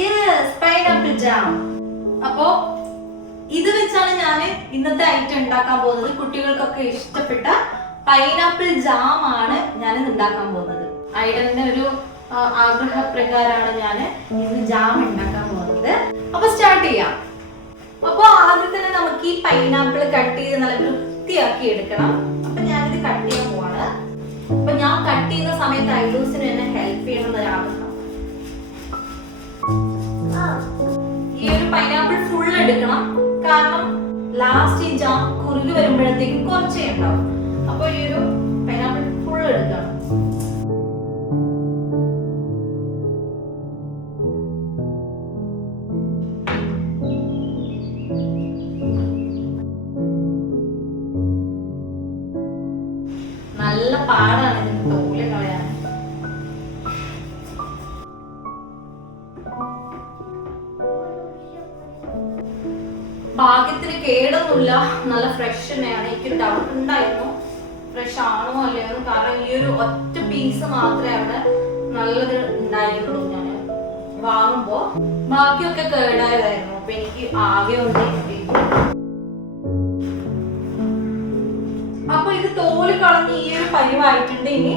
Yes, pineapple jam. അപ്പോ ഇത് വെച്ചാണ് ഞാൻ ഇന്നത്തെ ഐറ്റം ഉണ്ടാക്കാൻ പോകുന്നത്. കുട്ടികൾക്കൊക്കെ ഇഷ്ടപ്പെട്ട പൈനാപ്പിൾ ജാം ആണ് ഞാൻ ഉണ്ടാക്കാൻ പോകുന്നത്. ഐഡന്റെ ഒരു ആഗ്രഹപ്രകാരമാണ് ഞാൻ ഇന്ന് ജാം ഉണ്ടാക്കാൻ പോകുന്നത്. അപ്പൊ സ്റ്റാർട്ട് ചെയ്യാം. അപ്പൊ ആദ്യം തന്നെ നമുക്ക് ഈ പൈനാപ്പിൾ കട്ട് ചെയ്ത് നല്ല വൃത്തിയാക്കി എടുക്കണം. അപ്പൊ ഞാനിത് കട്ട് ചെയ്യാൻ പോവാണ്. അപ്പൊ ഞാൻ കട്ട് ചെയ്യുന്ന സമയത്ത് ഐഡൂസിന് എന്നെ ഹെൽപ്പ് ചെയ്യണമെന്നൊരാഗ്രഹം. ഈ ഒരു പൈനാപ്പിൾ ഫുൾ എടുക്കണം, കാരണം ലാസ്റ്റ് ഈ ജാം കുറുകി വരുമ്പോഴത്തേക്കും കുറച്ചേ ഉണ്ടാവും. അപ്പൊ ഈ ഒരു പൈനാപ്പിൾ ഫുൾ എടുക്കണം. നല്ല പാടാണ് ഇതിന്റെ തോല് കളയാൻ. ഭാഗ്യത്തിന് കേടൊന്നുമില്ല, നല്ല ഫ്രഷ് തന്നെയാണ്. എനിക്കൊരു ഡൗട്ട് ഉണ്ടായിരുന്നു ഫ്രഷ് ആണോ അല്ലയോ, കാരണം ഈ ഒരു ഒറ്റ പീസ് മാത്രമേ അവിടെ നല്ലത് ഉണ്ടായിരുന്നുള്ളൂ. ഞാൻ വാങ്ങുമ്പോ ബാക്കിയൊക്കെ കേടായതായിരുന്നു. അപ്പൊ എനിക്ക് ആകെ ഒന്നേ കിട്ടിയിരുന്നു. അപ്പൊ ഇത് തോല് കളഞ്ഞ് ഈ ഒരു പരിവായിട്ടുണ്ട്. ഇനി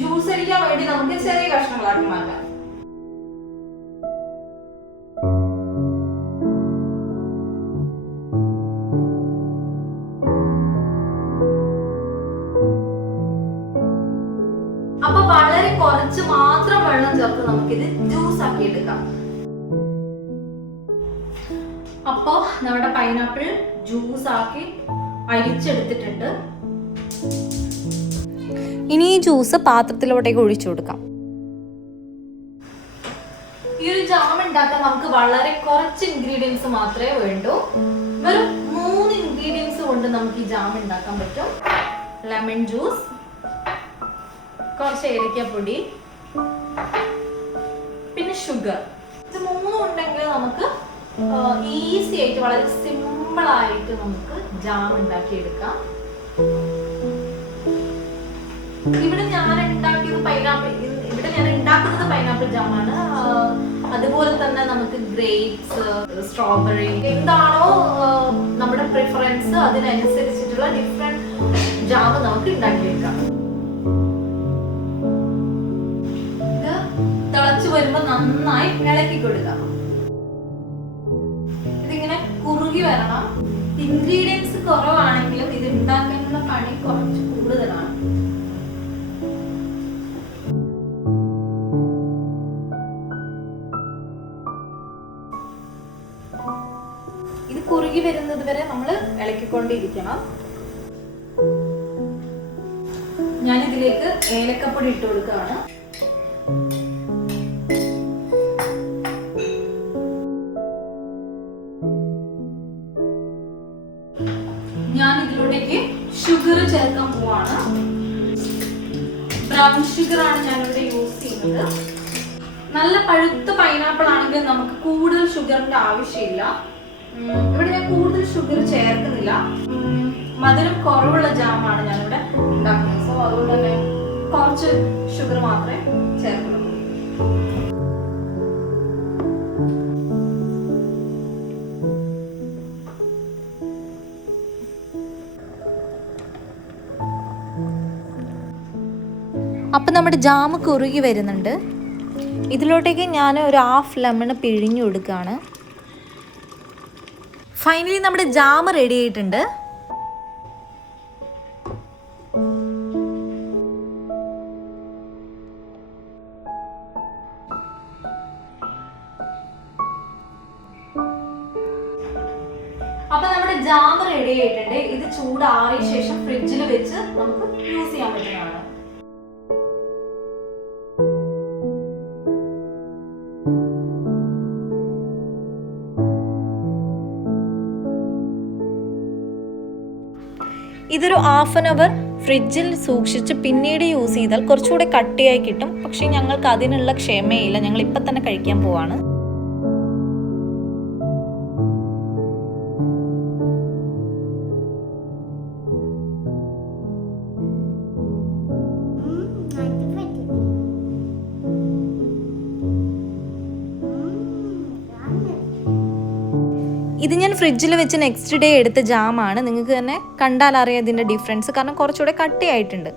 ജ്യൂസ് അടിക്കാൻ വേണ്ടി നമുക്ക് ചെറിയ കഷ്ണങ്ങളാക്കി മാറ്റാം. അപ്പൊ വളരെ കുറച്ച് മാത്രം വെള്ളം ചേർത്ത് നമുക്കിത് ജ്യൂസ് ആക്കി എടുക്കാം. അപ്പൊ നമ്മുടെ പൈനാപ്പിൾ ജ്യൂസ് ആക്കി അരിച്ചെടുത്തിട്ടുണ്ട്. ഇനി ഈ ജ്യൂസ് പാത്രത്തിലോട്ടേക്ക് ഒഴിച്ചു കൊടുക്കാം. ഈ ഒരു ജാം ഉണ്ടാക്കാൻ നമുക്ക് വളരെ കുറച്ച് ഇൻഗ്രീഡിയൻസ് മാത്രമേ വേണ്ടൂ. വെറും 3 ഇൻഗ്രീഡിയൻസ് കൊണ്ട് നമുക്ക് ഈ ജാം ഉണ്ടാക്കാൻ പറ്റും. ലെമൺ ജ്യൂസ്, കുറച്ച് ഏലക്കപ്പൊടി, പിന്നെ ഷുഗർ. ഇത് 3 ഉണ്ടെങ്കിൽ നമുക്ക് ഈസി ആയിട്ട് വളരെ സിമ്പിൾ ആയിട്ട് നമുക്ക് ജാം ഉണ്ടാക്കിയെടുക്കാം. ഇവിടെ ഞാൻ ഉണ്ടാക്കുന്നത് പൈനാപ്പിൾ ജാമാണ്. അതുപോലെ തന്നെ നമുക്ക് ഗ്രേപ്സ്, സ്ട്രോബെറി, എന്താണോ നമ്മുടെ പ്രിഫറൻസ് അതിനനുസരിച്ചിട്ടുള്ള ഡിഫറെന്റ് ജാം നമുക്ക് ഉണ്ടാക്കിയെടുക്കാം. ഇത് തിളച്ചു വരുമ്പോൾ നന്നായി ഇളക്കി കൊടുക്കാം. ഇതിങ്ങനെ കുറുകി വരണം. ഇൻഗ്രീഡിയൻസ് കുറവാണെങ്കിലും ഇത് ഉണ്ടാക്കാനുള്ള പണി കുറച്ച് കൂടുതലാണ്. ഇത് കുറുകി വരുന്നത് വരെ നമ്മൾ ഇളക്കിക്കൊണ്ടിരിക്കണം. ഞാൻ ഇതിലേക്ക് ഏലക്കപ്പൊടി ഇട്ട് കൊടുക്കുകയാണ്. ഞാൻ ഇതിലൂടേക്ക് ഷുഗർ ചേർക്കാൻ പോവാണ്. ബ്രൗൺ ഷുഗർ ആണ് ഞാനിവിടെ യൂസ് ചെയ്യുന്നത്. നല്ല പഴുത്ത പൈനാപ്പിൾ ആണെങ്കിൽ നമുക്ക് കൂടുതൽ ഷുഗറിന്റെ ആവശ്യമില്ല. ഇവിടെ ഞാൻ കൂടുതൽ ഷുഗർ ചേർക്കുന്നില്ല. മധുരം കുറവുള്ള ജാമാണ് ഞാനിവിടെ ഉണ്ടാക്കുന്നത്. സോ അതുകൊണ്ട് തന്നെ കുറച്ച് ഷുഗർ മാത്രമേ ചേർക്കുള്ളൂ. അപ്പം നമ്മുടെ ജാം കുറുകി വരുന്നുണ്ട്. ഇതിലോട്ടേക്ക് ഞാൻ ഒരു 1/2 ലെമൺ പിഴിഞ്ഞു കൊടുക്കുകയാണ്. ഫൈനലി നമ്മുടെ ജാം റെഡി ആയിട്ടുണ്ട്. അപ്പൊ നമ്മുടെ ജാം റെഡി ആയിട്ടുണ്ട്. ഇത് ചൂടാറിയ ശേഷം ഫ്രിഡ്ജിൽ വെച്ച് നമുക്ക് യൂസ് ചെയ്യാൻ പറ്റുന്നതാണ്. ഇതൊരു 1/2 hour ഫ്രിഡ്ജിൽ സൂക്ഷിച്ച് പിന്നീട് യൂസ് ചെയ്താൽ കുറച്ചുകൂടെ കട്ടിയായി കിട്ടും. പക്ഷേ ഞങ്ങൾക്ക് അതിനുള്ള ക്ഷമയില്ല. ഞങ്ങൾ ഇപ്പം തന്നെ കഴിക്കാൻ പോവാണ്. ഇത് ഞാൻ ഫ്രിഡ്ജിൽ വെച്ച് നെക്സ്റ്റ് ഡേ എടുത്ത ജാമാണ്. നിങ്ങൾക്ക് തന്നെ കണ്ടാൽ അറിയാം ഇതിൻ്റെ ഡിഫറൻസ്, കാരണം കുറച്ചുകൂടെ കട്ടിയായിട്ടുണ്ട്.